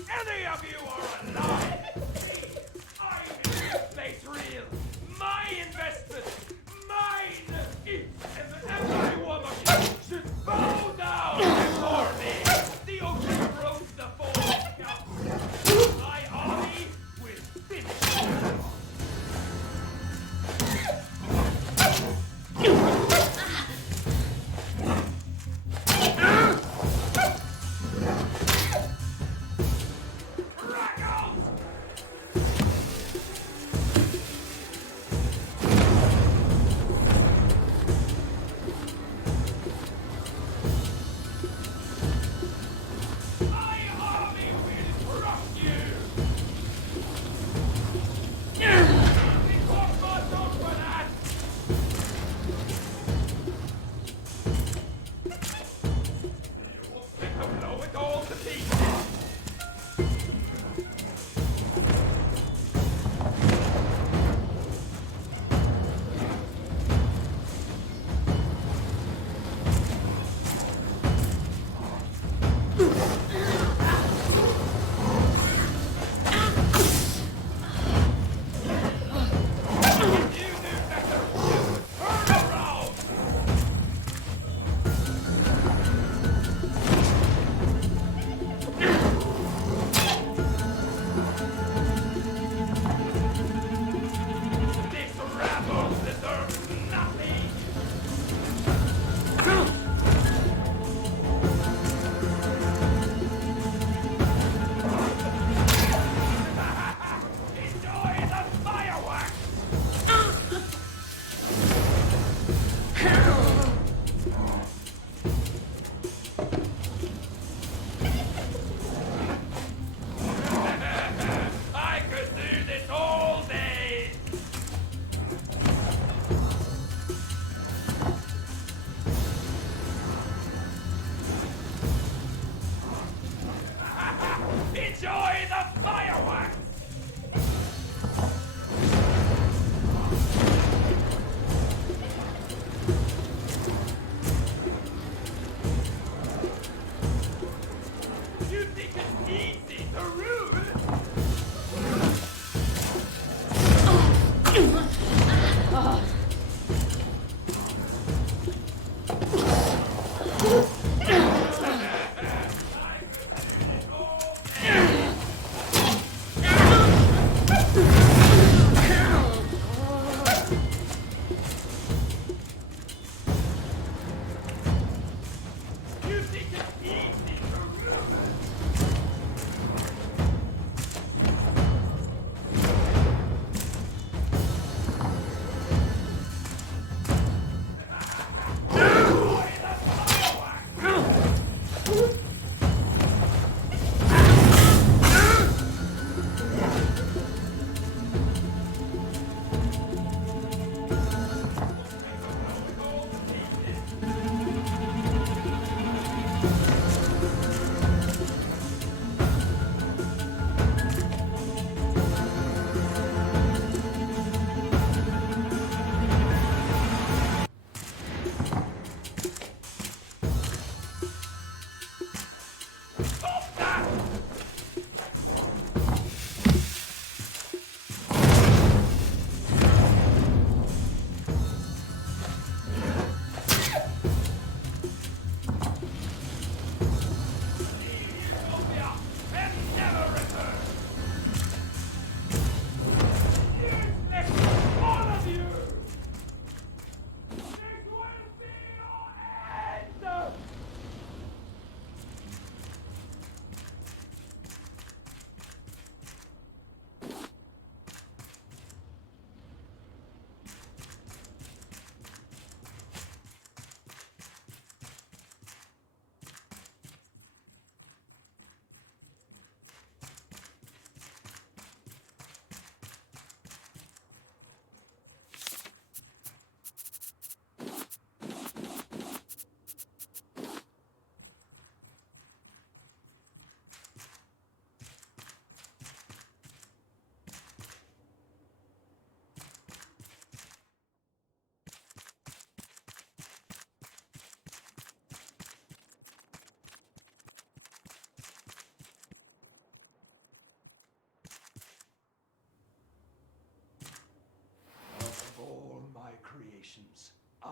any of you are alive, I make this place real. My investment, mine. And every one of you should bow down before me. The ocean broke the fall. My army will finish you.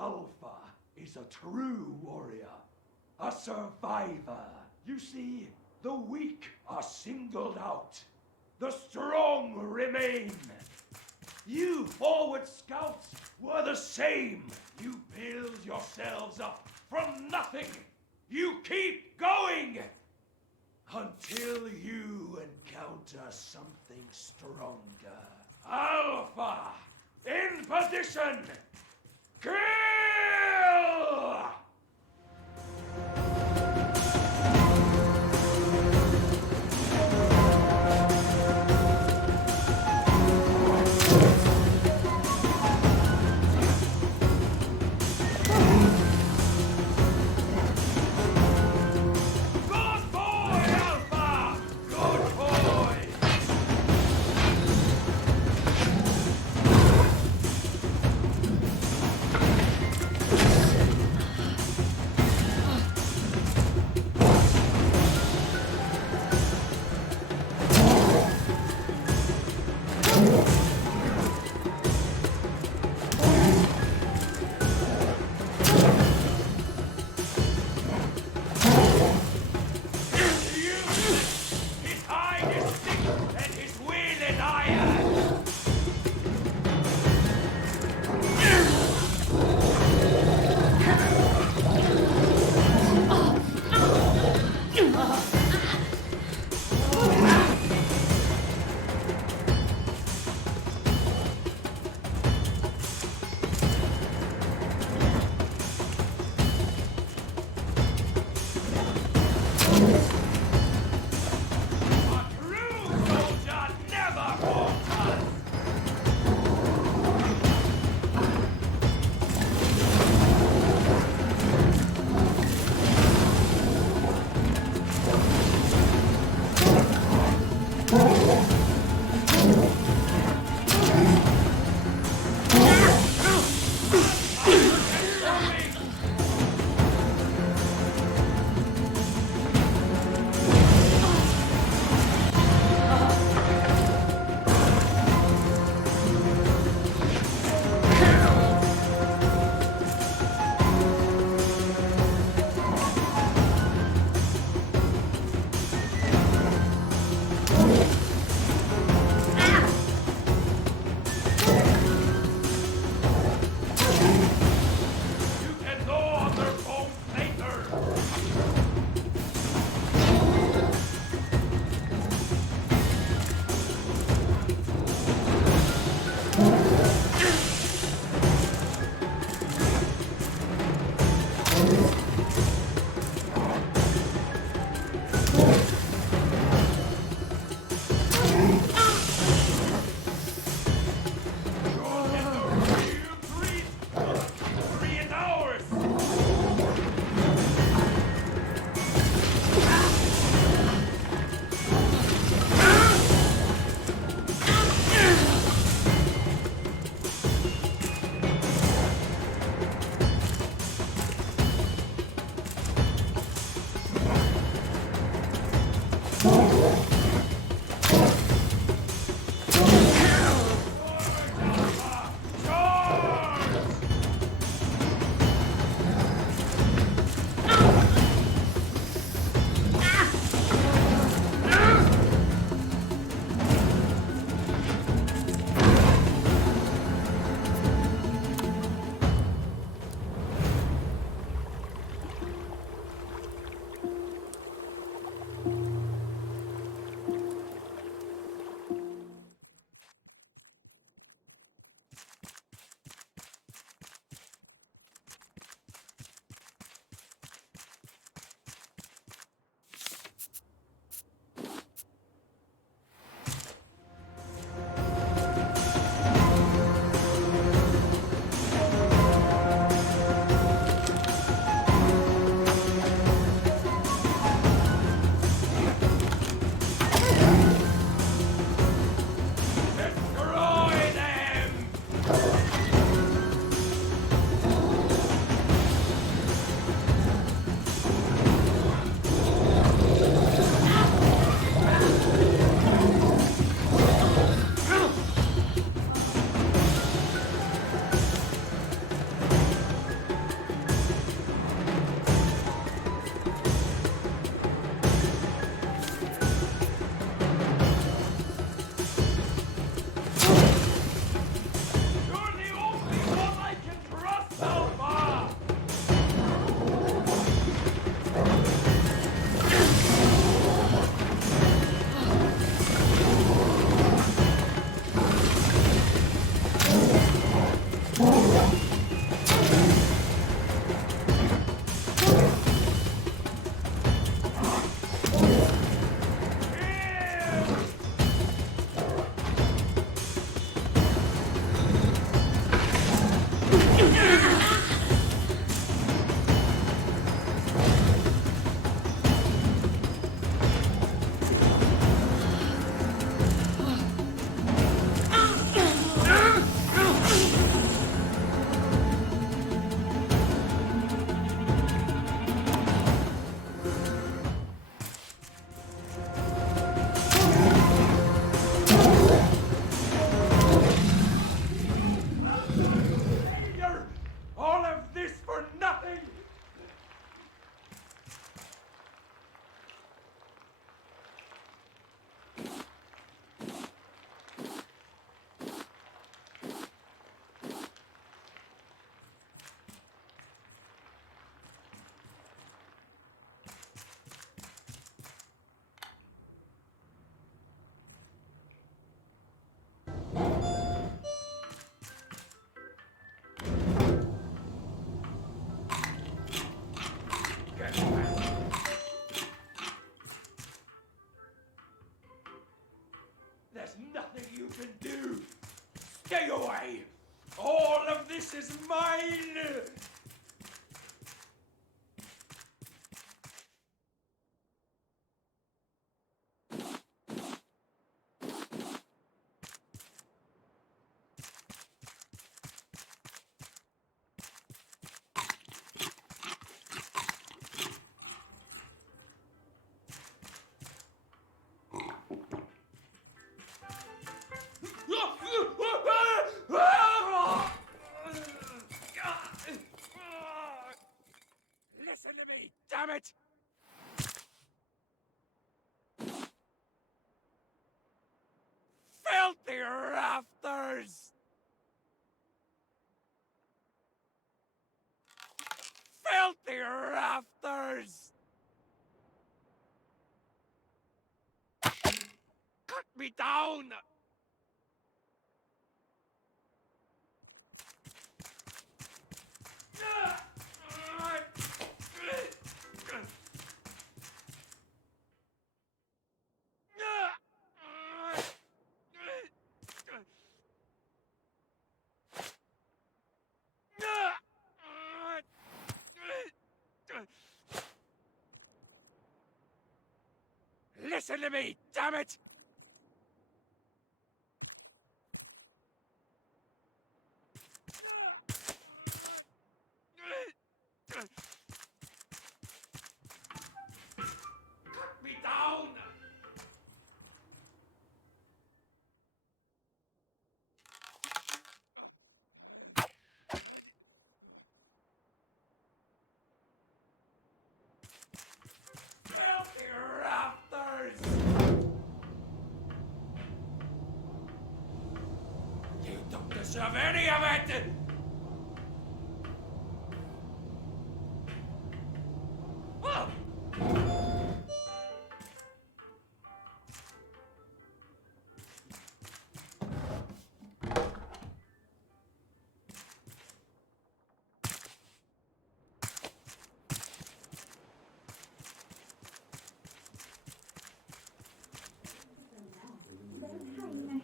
Alpha is a true warrior, a survivor. You see, the weak are singled out. The strong remain. You forward scouts were the same. You build yourselves up from nothing. You keep going until you encounter something stronger. Alpha, in position. Kill! This is mine! Listen to me, damn it! Filthy rafters! Filthy rafters! Cut me down! Listen to me, damn it! Cut me down! Filthy rafters! You don't deserve any of it! Oh!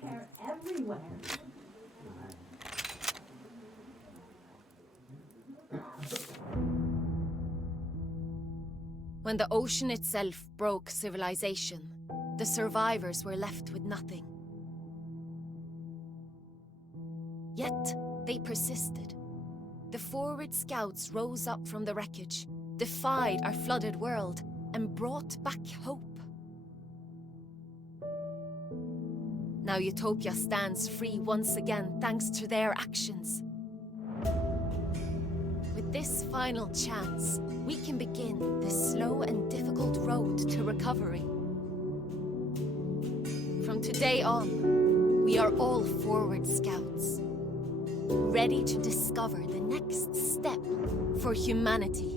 Hair everywhere. When the ocean itself broke civilization, the survivors were left with nothing. Yet, they persisted. The forward scouts rose up from the wreckage, defied our flooded world, and brought back hope. Now Utopia stands free once again thanks to their actions. With this final chance, we can begin the slow and difficult road to recovery. From today on, we are all forward scouts, ready to discover the next step for humanity.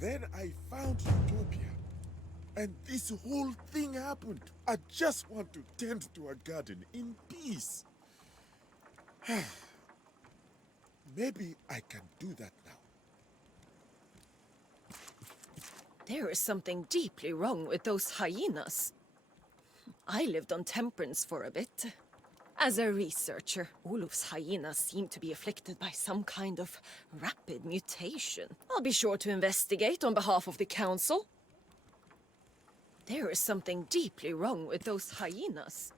Then I found Utopia. And this whole thing happened. I just want to tend to a garden in peace. Maybe I can do that now. There is something deeply wrong with those hyenas. I lived on Temperance for a bit. As a researcher, Oluf's hyenas seem to be afflicted by some kind of rapid mutation. I'll be sure to investigate on behalf of the council. There is something deeply wrong with those hyenas.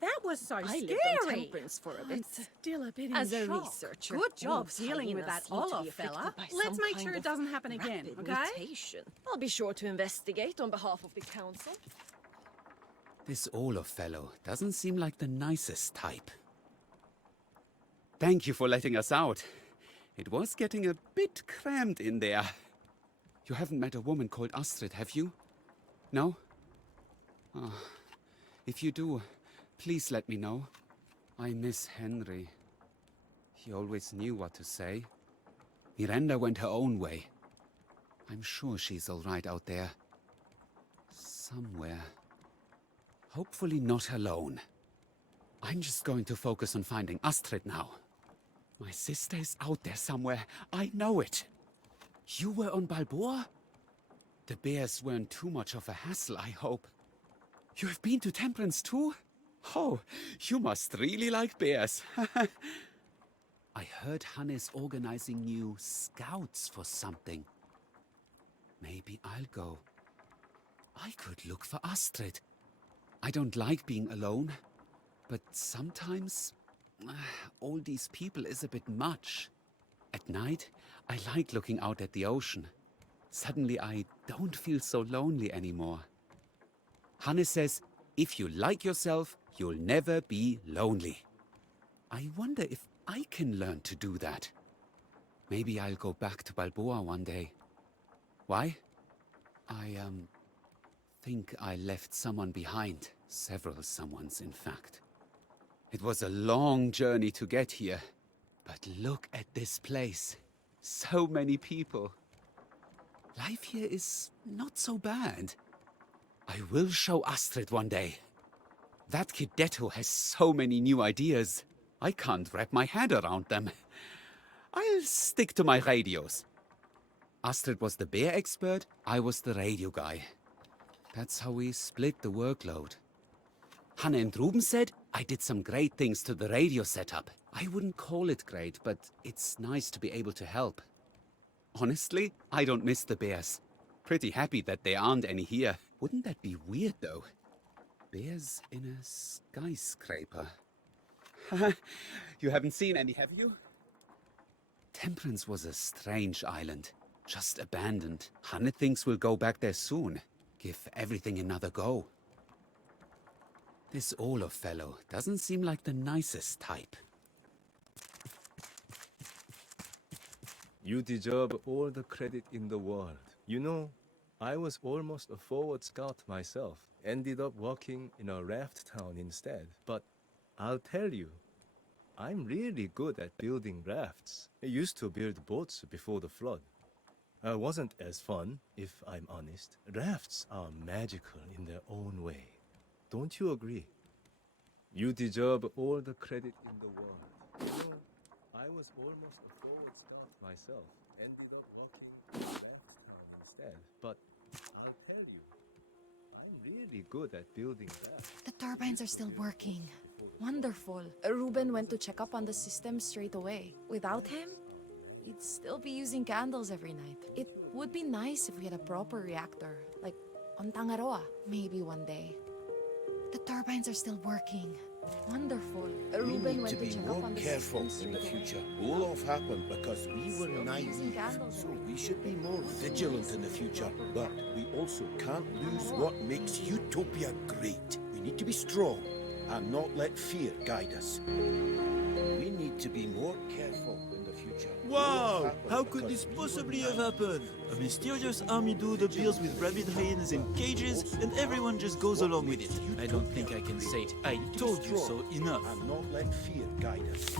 That was so I scary. lived on Temperance for a bit. I'm still a bit in As a shock. researcher, Good job Oluf's dealing with that hyenas seem to be Olaf afflicted fella. by Let's some make kind sure it of doesn't happen again, rapid okay? mutation. I'll be sure to investigate on behalf of the council. This Olaf fellow doesn't seem like the nicest type. Thank you for letting us out. It was getting a bit cramped in there. You haven't met a woman called Astrid, have you? No? Oh, if you do, Please let me know. I miss Henry. He always knew what to say. Miranda went her own way. I'm sure she's all right out there. Somewhere. Hopefully not alone. I'm just going to focus on finding Astrid now. My sister is out there somewhere. I know it. You were on Balboa? The bears weren't too much of a hassle, I hope. You have been to Temperance too? Oh, you must really like bears. I heard Hannes organizing new scouts for something. Maybe I'll go. I could look for Astrid. I don't like being alone, but sometimes all these people is a bit much. At night, I like looking out at the ocean. Suddenly I don't feel so lonely anymore. Hannes says, if you like yourself, you'll never be lonely. I wonder if I can learn to do that. Maybe I'll go back to Balboa one day. Why? I think I left someone behind. Several someones, in fact. It was a long journey to get here. But look at this place. So many people. Life here is not so bad. I will show Astrid one day. That kid Detto has so many new ideas. I can't wrap my head around them. I'll stick to my radios. Astrid was the bear expert, I was the radio guy. That's how we split the workload. Hannah and Ruben said I did some great things to the radio setup. I wouldn't call it great, but it's nice to be able to help. Honestly, I don't miss the bears. Pretty happy that there aren't any here. Wouldn't that be weird, though? Bears in a skyscraper. You haven't seen any, have you? Temperance was a strange island. Just abandoned. Hanne thinks we'll go back there soon. Give everything another go. This Olof fellow doesn't seem like the nicest type. You deserve all the credit in the world. You know, I was almost a forward scout myself. Ended up working in a raft town instead. But I'll tell you, I'm really good at building rafts. I used to build boats before the flood. Wasn't as fun, if I'm honest. Rafts are magical in their own way. Don't you agree? You deserve all the credit in the world. You know, I was almost a forward scout myself. Ended up working in a raft town instead. But I'll tell you, I'm really good at building rafts. The turbines are still working. Wonderful. Ruben went to check up on the system straight away. Without him, we'd still be using candles every night. It would be nice if we had a proper reactor, like on Tangaroa, maybe one day. The turbines are still working. Wonderful. We Ruben need went to be check up more on the careful system in the straight away. future. Olof happened because we were Still naive, using candles so every we night. should be more vigilant in the future. But we also can't lose what makes Utopia great. We need to be strong and not let fear guide us. We need to be more careful in the future. Wow! How could this possibly have happened? A mysterious army dude appears with rabid hyenas in cages, and everyone just goes along with it. I don't think I can say "I told you so" enough. And not let fear guide us.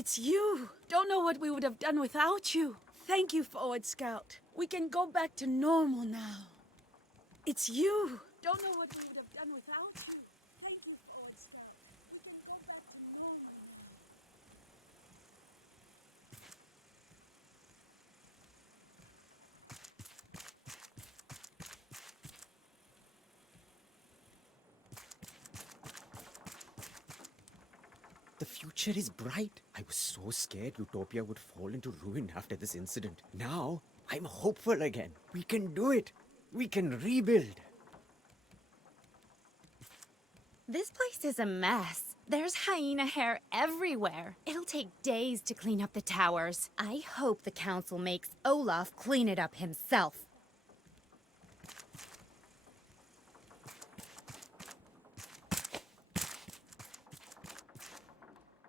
It's you. Don't know what we would have done without you. Thank you, Forward Scout. We can go back to normal now. It's you. Don't know what we would have done without you. Thank you, Forward Scout. We can go back to normal now. The future is bright. I was so scared Utopia would fall into ruin after this incident. Now, I'm hopeful again. We can do it. We can rebuild. This place is a mess. There's hyena hair everywhere. It'll take days to clean up the towers. I hope the council makes Olaf clean it up himself.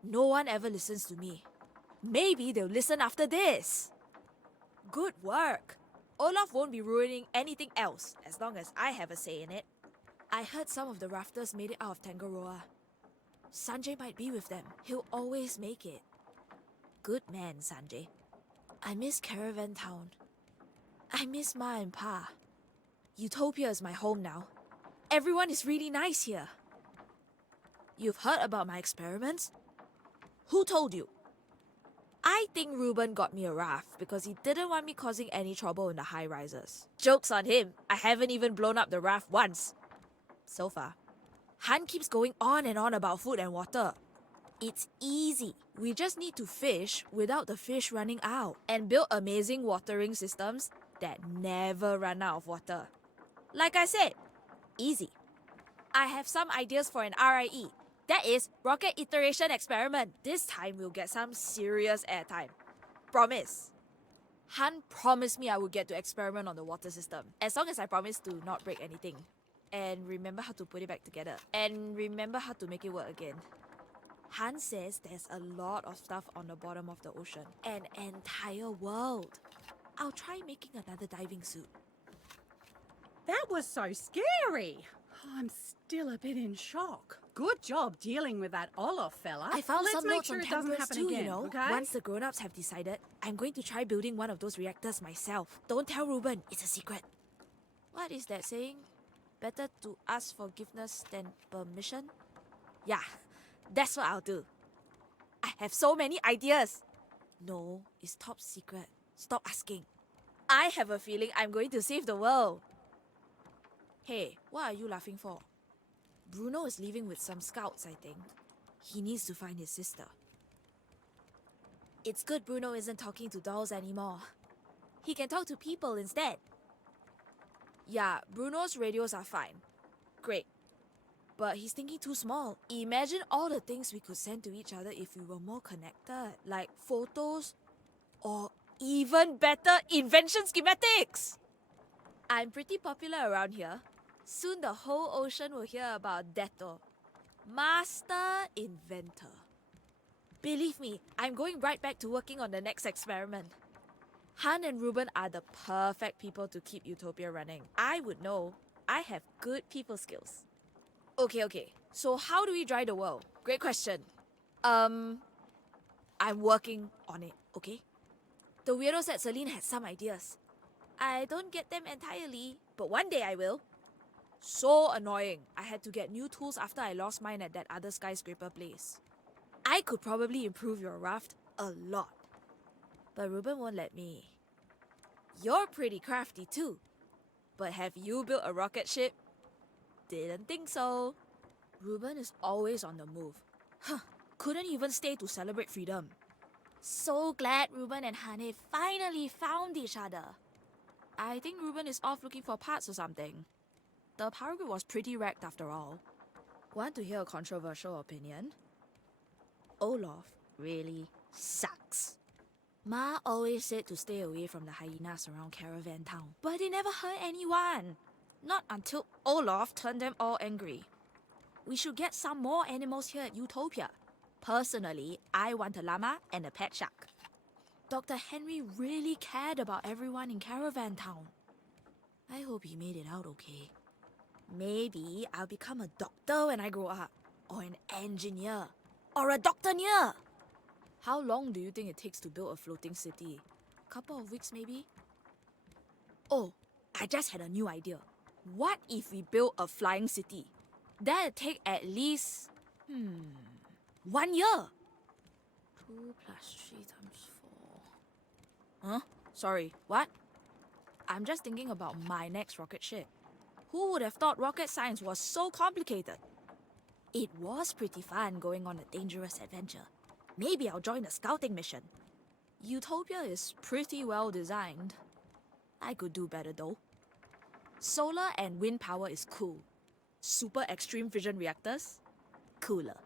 No one ever listens to me. Maybe they'll listen after this. Good work. Olaf won't be ruining anything else as long as I have a say in it. I heard some of the rafters made it out of Tangaroa. Sanjay might be with them. He'll always make it. Good man, Sanjay. I miss Caravan Town. I miss Ma and Pa. Utopia is my home now. Everyone is really nice here. You've heard about my experiments? Who told you? I think Ruben got me a raft because he didn't want me causing any trouble in the high rises. Joke's on him. I haven't even blown up the raft once. So far. Han keeps going on and on about food and water. It's easy. We just need to fish without the fish running out and build amazing watering systems that never run out of water. Like I said, easy. I have some ideas for an RIE. That is, Rocket Iteration Experiment. This time we'll get some serious airtime. Promise. Han promised me I would get to experiment on the water system, as long as I promise to not break anything. And remember how to put it back together. And remember how to make it work again. Han says there's a lot of stuff on the bottom of the ocean. An entire world. I'll try making another diving suit. That was so scary. I'm still a bit in shock. Good job dealing with that Olaf fella. I found Let's some make notes sure on it doesn't temperance happen too, again, you know. okay? Once the grown-ups have decided, I'm going to try building one of those reactors myself. Don't tell Ruben, it's a secret. What is that saying? Better to ask forgiveness than permission? Yeah, that's what I'll do. I have so many ideas. No, it's top secret. Stop asking. I have a feeling I'm going to save the world. Hey, what are you laughing for? Bruno is leaving with some scouts, I think. He needs to find his sister. It's good Bruno isn't talking to dolls anymore. He can talk to people instead. Yeah, Bruno's radios are fine. Great. But he's thinking too small. Imagine all the things we could send to each other if we were more connected. Like photos, or even better, invention schematics! I'm pretty popular around here. Soon the whole ocean will hear about Detto. Master Inventor. Believe me, I'm going right back to working on the next experiment. Han and Ruben are the perfect people to keep Utopia running. I would know. I have good people skills. Okay. So how do we dry the world? Great question. I'm working on it, okay? The weirdo said Celine had some ideas. I don't get them entirely, but one day I will. So annoying. I had to get new tools after I lost mine at that other skyscraper place. I could probably improve your raft a lot. But Ruben won't let me. You're pretty crafty too. But have you built a rocket ship? Didn't think so. Ruben is always on the move. Couldn't even stay to celebrate freedom. So glad Ruben and Hane finally found each other. I think Ruben is off looking for parts or something. The power grid was pretty wrecked after all. Want to hear a controversial opinion? Olaf really sucks. Ma always said to stay away from the hyenas around Caravan Town, but they never hurt anyone. Not until Olaf turned them all angry. We should get some more animals here at Utopia. Personally, I want a llama and a pet shark. Dr. Henry really cared about everyone in Caravan Town. I hope he made it out okay. Maybe I'll become a doctor when I grow up, or an engineer, or a doctor-near. How long do you think it takes to build a floating city? Couple of weeks, maybe? Oh, I just had a new idea. What if we build a flying city? That'd take at least... 1 year! 2 plus 3 times 4... Huh? Sorry, what? I'm just thinking about my next rocket ship. Who would have thought rocket science was so complicated? It was pretty fun going on a dangerous adventure. Maybe I'll join a scouting mission. Utopia is pretty well designed. I could do better though. Solar and wind power is cool. Super extreme fission reactors? Cooler.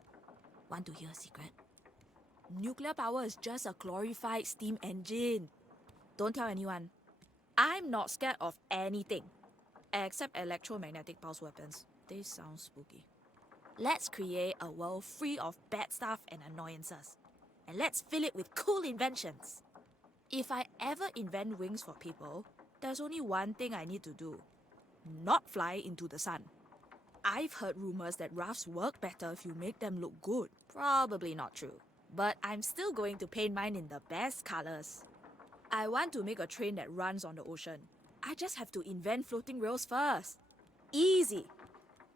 Want to hear a secret? Nuclear power is just a glorified steam engine. Don't tell anyone. I'm not scared of anything. Except electromagnetic pulse weapons. They sound spooky. Let's create a world free of bad stuff and annoyances. And let's fill it with cool inventions. If I ever invent wings for people, there's only one thing I need to do. Not fly into the sun. I've heard rumors that rafts work better if you make them look good. Probably not true. But I'm still going to paint mine in the best colors. I want to make a train that runs on the ocean. I just have to invent floating rails first. Easy.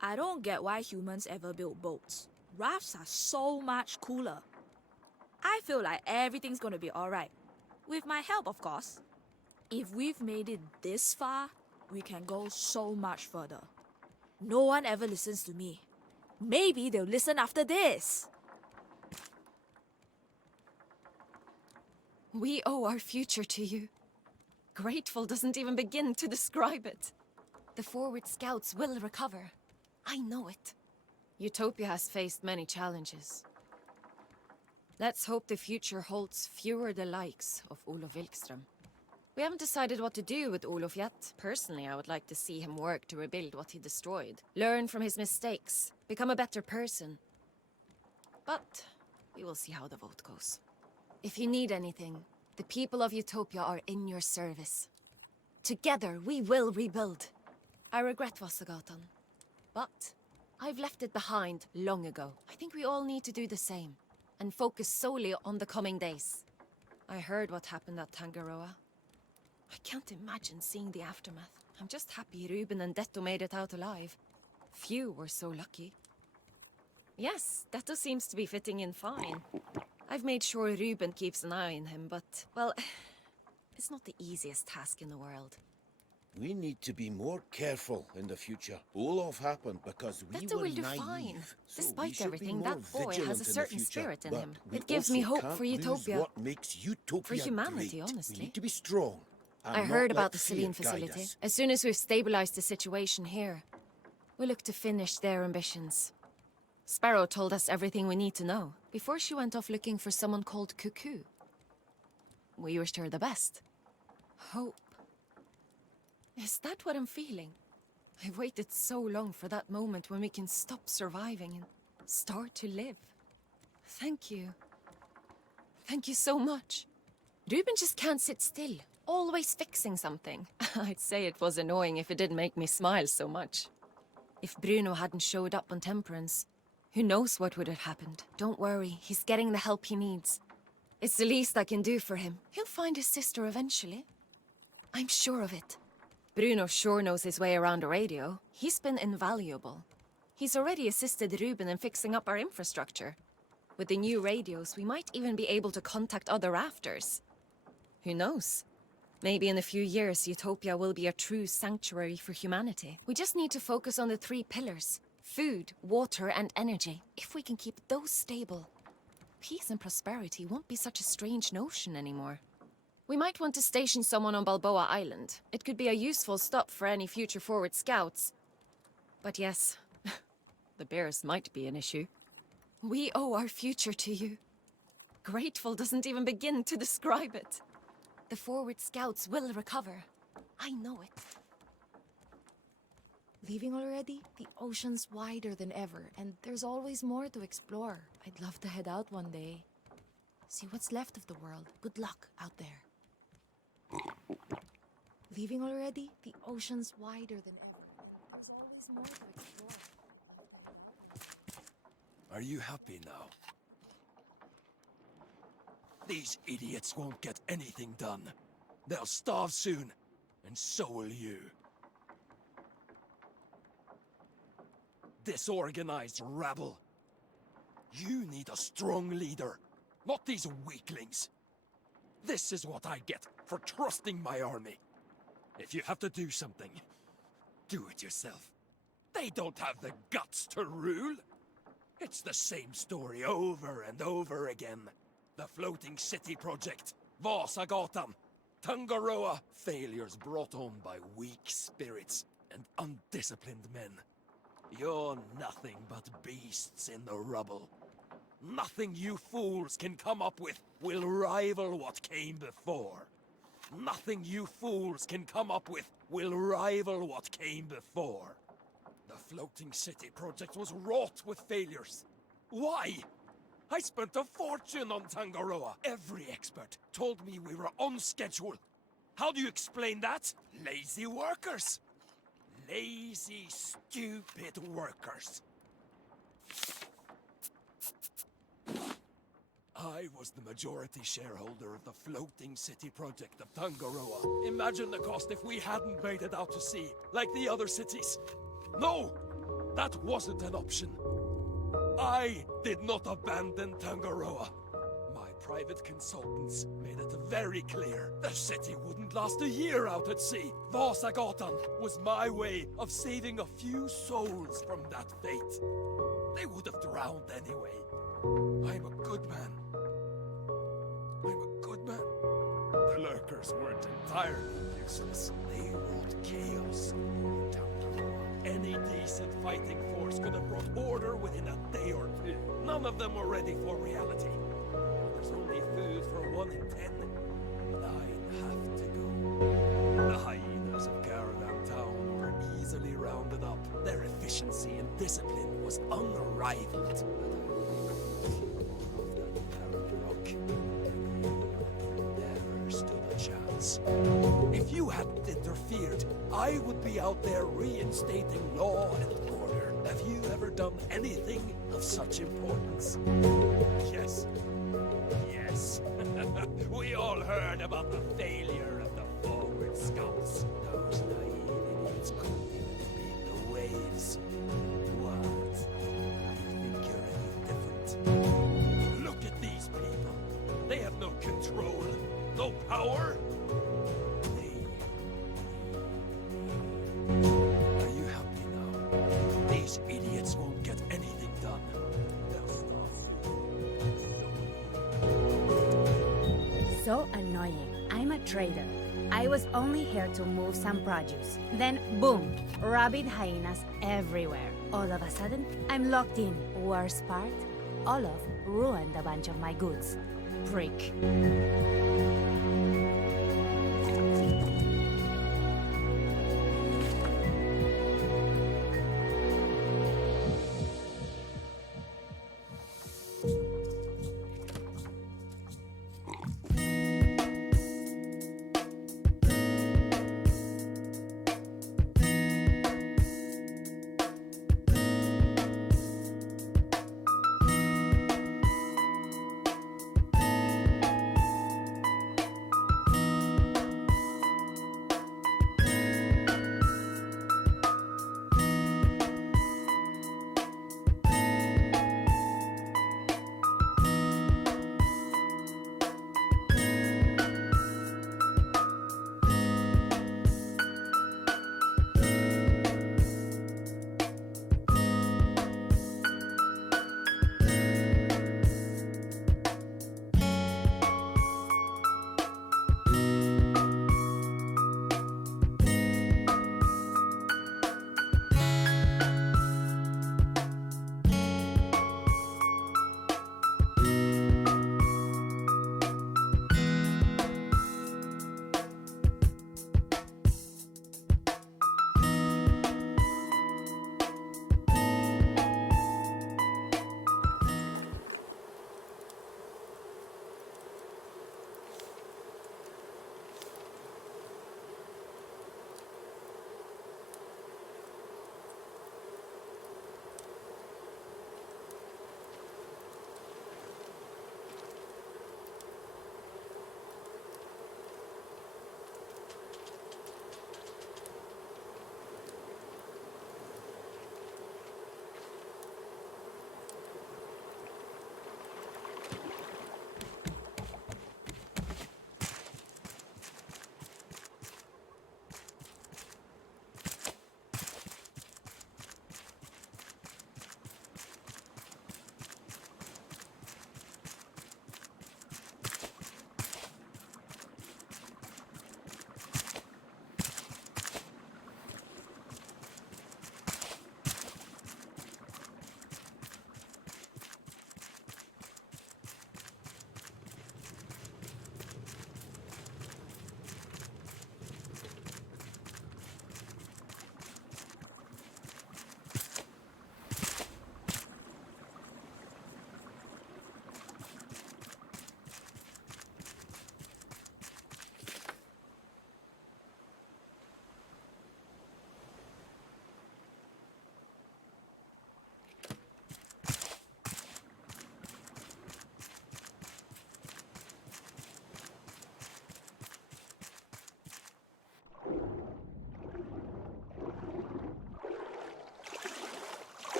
I don't get why humans ever built boats. Rafts are so much cooler. I feel like everything's gonna be alright. With my help, of course. If we've made it this far, we can go so much further. No one ever listens to me. Maybe they'll listen after this. We owe our future to you. Grateful doesn't even begin to describe it. The forward scouts will recover. I know it. Utopia has faced many challenges. Let's hope the future holds fewer the likes of Olof Wilkström. We haven't decided what to do with Olof yet. Personally, I would like to see him work to rebuild what he destroyed. Learn from his mistakes. Become a better person. But we will see how the vote goes. If you need anything, the people of Utopia are in your service. Together, we will rebuild. I regret Vassagatan, but I've left it behind long ago. I think we all need to do the same, and focus solely on the coming days. I heard what happened at Tangaroa. I can't imagine seeing the aftermath. I'm just happy Ruben and Detto made it out alive. Few were so lucky. Yes, Detto seems to be fitting in fine. I've made sure Ruben keeps an eye on him, but, well, it's not the easiest task in the world. We need to be more careful in the future. Olaf happened because we Detto were will do naive. fine. So we Despite should be everything, more that boy has vigilant a in the certain future. spirit in But him. we It gives me also hope can't for lose Utopia. what makes Utopia humanity, great. honestly. We need to be strong. and I not heard let about the fear Celine guide facility. us. As soon as we've stabilized the situation here, we look to finish their ambitions. Sparrow told us everything we need to know before she went off looking for someone called Cuckoo. We wished her the best. Hope. Is that what I'm feeling? I've waited so long for that moment when we can stop surviving and start to live. Thank you. Thank you so much. Ruben just can't sit still, always fixing something. I'd say it was annoying if it didn't make me smile so much. If Bruno hadn't showed up on Temperance, who knows what would have happened. Don't worry, he's getting the help he needs. It's the least I can do for him. He'll find his sister eventually. I'm sure of it. Bruno sure knows his way around a radio. He's been invaluable. He's already assisted Ruben in fixing up our infrastructure. With the new radios, we might even be able to contact other rafters. Who knows? Maybe in a few years, Utopia will be a true sanctuary for humanity. We just need to focus on the 3 pillars: food, water, and energy. If we can keep those stable, peace and prosperity won't be such a strange notion anymore. We might want to station someone on Balboa Island. It could be a useful stop for any future forward scouts. But yes, the bears might be an issue. We owe our future to you. Grateful doesn't even begin to describe it. The forward scouts will recover. I know it. Leaving already? The ocean's wider than ever, and there's always more to explore. I'd love to head out one day. See what's left of the world. Good luck out there. Leaving already? The ocean's wider than ever. There's always more to explore. Are you happy now? These idiots won't get anything done. They'll starve soon, and so will you. Disorganized rabble. You need a strong leader, not these weaklings. This is what I get for trusting my army. If you have to do something, do it yourself. They don't have the guts to rule. It's the same story over and over again. The floating city project, Vasagatan, Tangaroa, failures brought on by weak spirits and undisciplined men. You're nothing but beasts in the rubble. Nothing you fools can come up with will rival what came before. Nothing you fools can come up with will rival what came before. The floating city project was wrought with failures. Why? I spent a fortune on Tangaroa. Every expert told me we were on schedule. How do you explain that? Lazy workers. Lazy, stupid workers. I was the majority shareholder of the floating city project of Tangaroa. Imagine the cost if we hadn't made it out to sea, like the other cities. No! That wasn't an option. I did not abandon Tangaroa. My private consultants made it very clear the city wouldn't last a year out at sea. Vasagatan was my way of saving a few souls from that fate. They would have drowned anyway. I'm a good man. I'm a good man. The lurkers weren't entirely useless. They wrought chaos on Tangaroa. Any decent fighting force could have brought order within a day or two. None of them were ready for reality. There's only food for 1 in 10, and I have to go. The hyenas of Caravan Town were easily rounded up. Their efficiency and discipline was unrivaled. Never stood a chance. If you hadn't interfered, I would be out there reinstating law and order. Have you ever done anything of such importance? Yes. Yes. We all heard about the failure of the forward scouts. Those naive idiots couldn't even beat the waves. What? You think you're any different? Look at these people. They have no control, no power. Are you happy now? These idiots won't get anything done. So annoying. I'm a trader. I was only here to move some produce. Then, boom, rabid hyenas everywhere. All of a sudden, I'm locked in. Worst part, Olaf ruined a bunch of my goods. Prick.